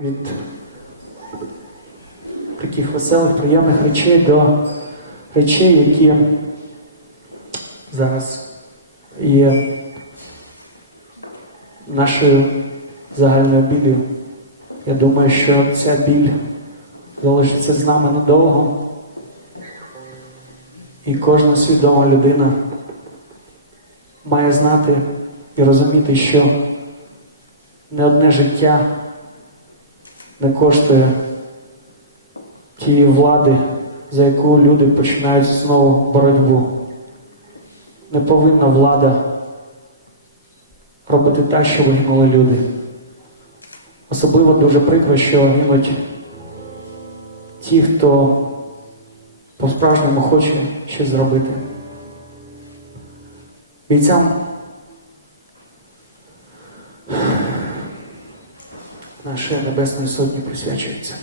від таких веселих, приємних речей до речей, які зараз є нашою загальною біллю. Я думаю, що ця біль залишиться з нами надовго. І кожна свідома людина має знати і розуміти, що не одне життя не коштує тієї влади, за яку люди починають знову боротьбу. Не повинна влада робити так, що вигинули люди. Особливо дуже прикро, що гинуть ті, хто по-справжньому хоче щось зробити. Бійцям нашої Небесної Сотні присвячується.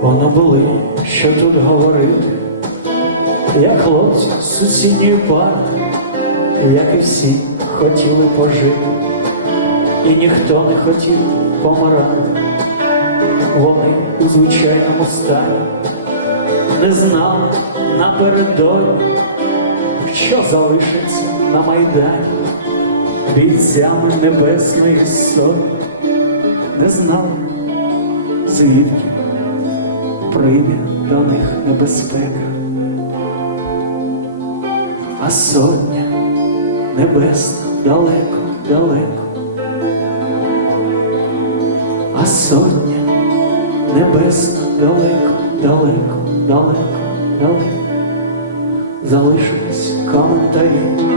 Воно були, що тут говорити, як хлопці з сусідньої парти, як і всі хотіли пожити, і ніхто не хотів помирати. Вони у звичайному стані не знали напередодні, що залишиться на майдані. Бійцями небесної сотні, не знали, звідки прийде до них небезпека, а сотня небесна далеко, далеко, а сотня небесна далеко, далеко, далеко, далеко. Залишились коментарі.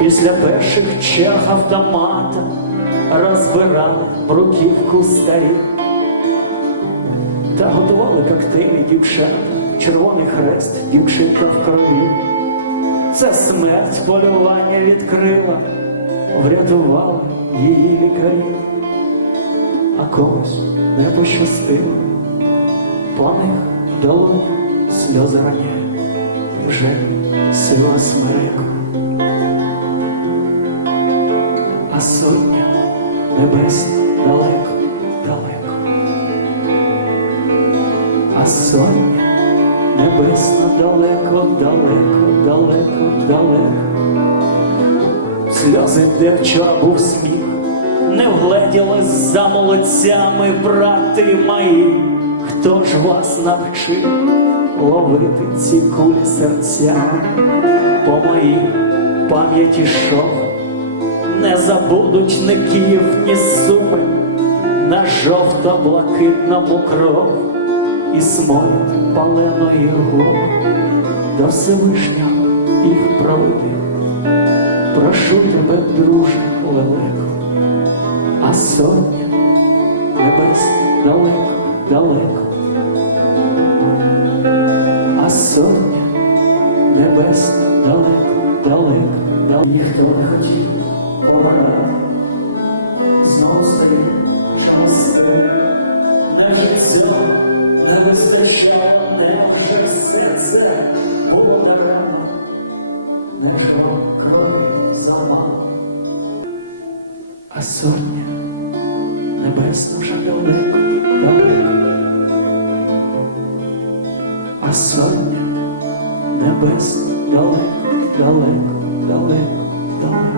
Після перших чах автомата розбирали бруківку старі. Та готували коктейлі дівчата, червоний хрест, дівчинка в крові. Це смерть полювання відкрила, врятувала її лікарі, а комусь не пощастило, по них долоні сльози роняє, вже сила смереку. А сотня небесна далеко, далеко а сотня небесна далеко, далеко, далеко, далеко. Сльози, де вчора був сміх, не вгледіли за молодцями, брати мої, хто ж вас навчив ловити ці кулі серцями по моїй пам'яті шов, не забудуть ні Київ, ні Суми на жовто-блакитному кров. І сморід паленої губи до Всевишнього їх проведи. Прошу тебе, друже, лелеко, а сотня небесна далеко, далеко, Ніхто не хотів. Помирати. Знову старі, що себе, навіть цього не вистачало, вже серце було даремно, жило крові замало. А сотня небесна вже далеко, далеко, а сотня небесна далеко, далеко, далеко, далеко.